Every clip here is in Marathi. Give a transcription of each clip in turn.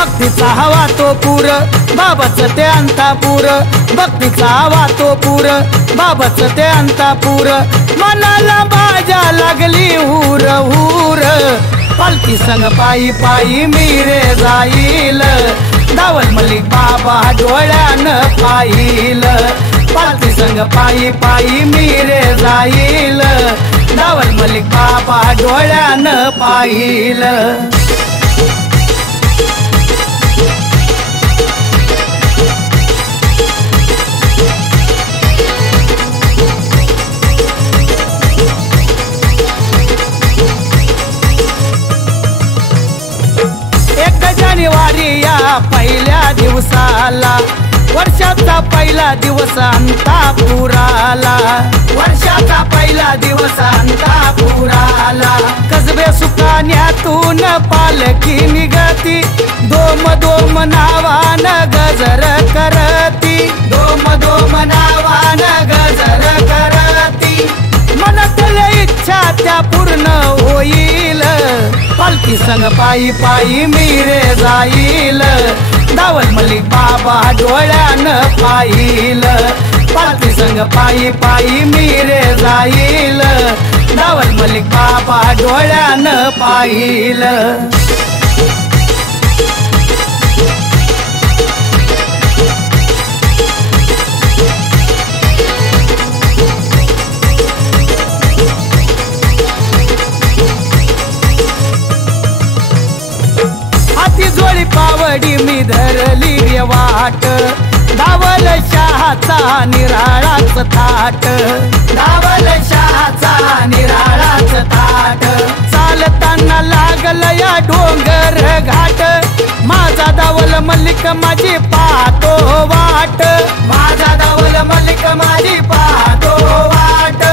भक्तीचा हवा तो पूर बाबाच ते अंतापूर भक्तीचा हवा तो पूर बाबाच ते अंतापूर मनाला बाजा लागली हुर हुर पालखी संग पायी पायी मीरे जाईल दावल मलिक बाबा डोळ्यानं पाहिल पालखी संग पायी पायी मीरे जाईल दावल मलिक बाबा डोळ्यानं पाहिल जानेवारी या पहिल्या दिवसाला वर्षाचा पहिला दिवस अंतापुराला वर्षाचा पहिला दिवस अंतापुराला कसबे सुकान्यातून पालखी निघती दोम दोम नावान गजर करती दोम दोम नावान गजर करती मनातल्या इच्छा त्या पूर्ण होईल पालखी संग पायी पायी मीरे जाईल दावल मलिक बाबा डोळ्यानं पाहिल पालखी संग पायी पायी मीरे जाईल दावल मलिक बाबा डोळ्यानं पाहिल जोडी पावडी मी धरली रे वाट दावल शहाचा निराळाच थाट दावल शहाचा निराळाच थाट चालताना लागल या डोंगर घाट माझा दावल मलिक माझी पाहतो वाट माझा दावल मलिक माझी पाहतो वाट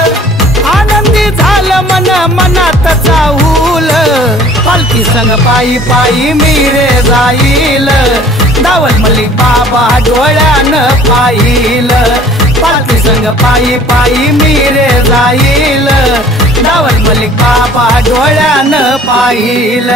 आनंदी झालं मन मनात चाहूल पालखी संग पायी पायी मीरे जाईल दावल मलिक बाबा डोळ्यानं पाहिल पालखी संग पायी पायी मीरे जाईल दावल मलिक बाबा डोळ्यानं पाहिल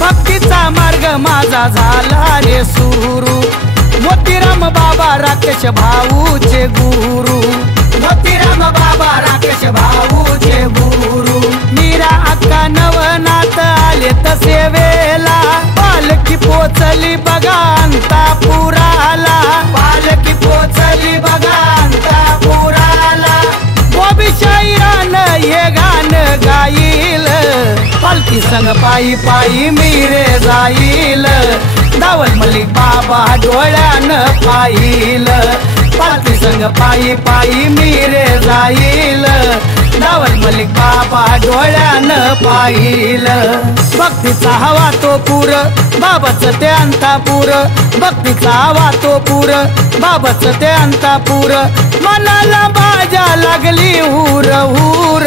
भक्तीचा मार्ग माझा झाला रे सुरू मोतीराम बाबा राकेश भाऊचे गुरु मोतीराम बाबा राकेश भाऊचे गुरु मीरा अक्का नवनाथ आले तसे वेला पालखी पोचली बघा अंतापुराला पालखी पोचली बघा अंतापुराला गोबी शाहिरानं हे गाणं गाईल पालखी संग पायी पायी मीरे जाईल दावल मलिक बाबा डोळ्यानं पाहिल पालखी संग पायी पायी मीरे जाईल दावल मलिक बाबा डोळ्यानं पाहिल भक्तीचा हवा तो पूर बाबाच ते अंतापूर भक्तीचा हवा तो पूर बाबाच ते अंतापूर मनाला बाजा लागली हुर हुर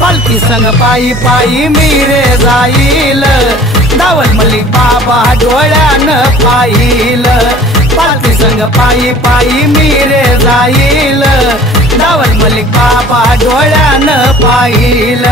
पालखी संग पायी पायी मीरे जाईल दावल मलिक बाबा डोळ्यानं पाहिल पालखी संग पायी पायी मीरे जाईल दावल मलिक बाबा डोळ्यानं पाहिल